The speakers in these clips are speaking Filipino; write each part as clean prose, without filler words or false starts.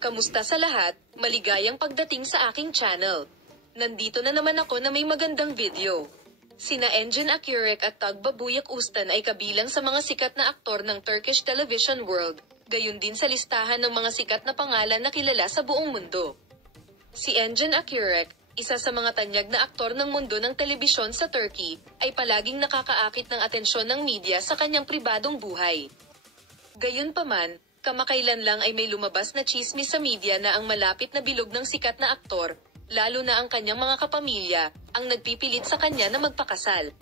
Kamusta sa lahat? Maligayang pagdating sa aking channel. Nandito na naman ako na may magandang video. Sina Engin Akyurek at Tagbabuyak Ustan ay kabilang sa mga sikat na aktor ng Turkish television world, gayon din sa listahan ng mga sikat na pangalan na kilala sa buong mundo. Si Engin Akyurek, isa sa mga tanyag na aktor ng mundo ng telebisyon sa Turkey, ay palaging nakakaakit ng atensyon ng media sa kanyang pribadong buhay. Gayunpaman, kamakailan lang ay may lumabas na tsismis sa media na ang malapit na bilog ng sikat na aktor, lalo na ang kanyang mga kapamilya, ang nagpipilit sa kanya na magpakasal.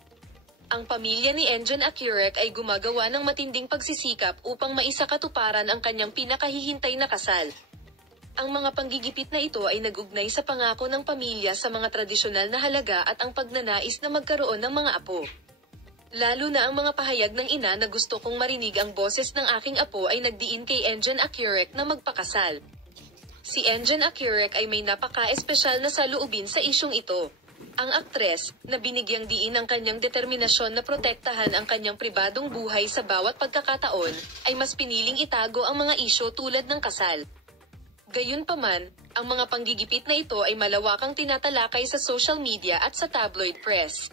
Ang pamilya ni Engin Akyurek ay gumagawa ng matinding pagsisikap upang maisakatuparan ang kanyang pinakahihintay na kasal. Ang mga panggigipit na ito ay nag-ugnay sa pangako ng pamilya sa mga tradisyonal na halaga at ang pagnanais na magkaroon ng mga apo. Lalo na ang mga pahayag ng ina na gusto kong marinig ang boses ng aking apo ay nagdiin kay Engin Akyurek na magpakasal. Si Engin Akyurek ay may napaka-espesyal na saloobin sa isyung ito. Ang aktres, na binigyang diin ang kanyang determinasyon na protektahan ang kanyang pribadong buhay sa bawat pagkakataon, ay mas piniling itago ang mga isyu tulad ng kasal. Gayunpaman, ang mga panggigipit na ito ay malawakang tinatalakay sa social media at sa tabloid press.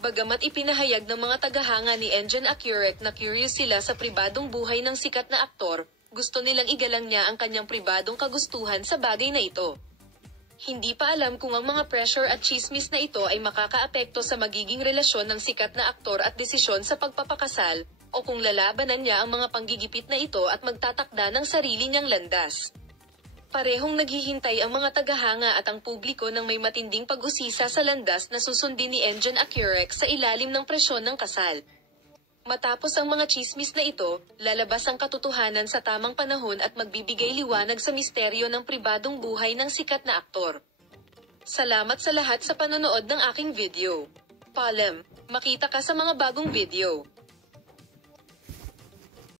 Bagamat ipinahayag ng mga tagahanga ni Engin Akyurek na curious sila sa pribadong buhay ng sikat na aktor, gusto nilang igalang niya ang kanyang pribadong kagustuhan sa bagay na ito. Hindi pa alam kung ang mga pressure at chismis na ito ay makakaapekto sa magiging relasyon ng sikat na aktor at desisyon sa pagpapakasal, o kung lalabanan niya ang mga panggigipit na ito at magtatakda ng sarili niyang landas. Parehong naghihintay ang mga tagahanga at ang publiko ng may matinding pag-usisa sa landas na susundin ni Engin Akyurek sa ilalim ng presyon ng kasal. Matapos ang mga chismis na ito, lalabas ang katotohanan sa tamang panahon at magbibigay liwanag sa misteryo ng pribadong buhay ng sikat na aktor. Salamat sa lahat sa panonood ng aking video. Paalam, makita ka sa mga bagong video.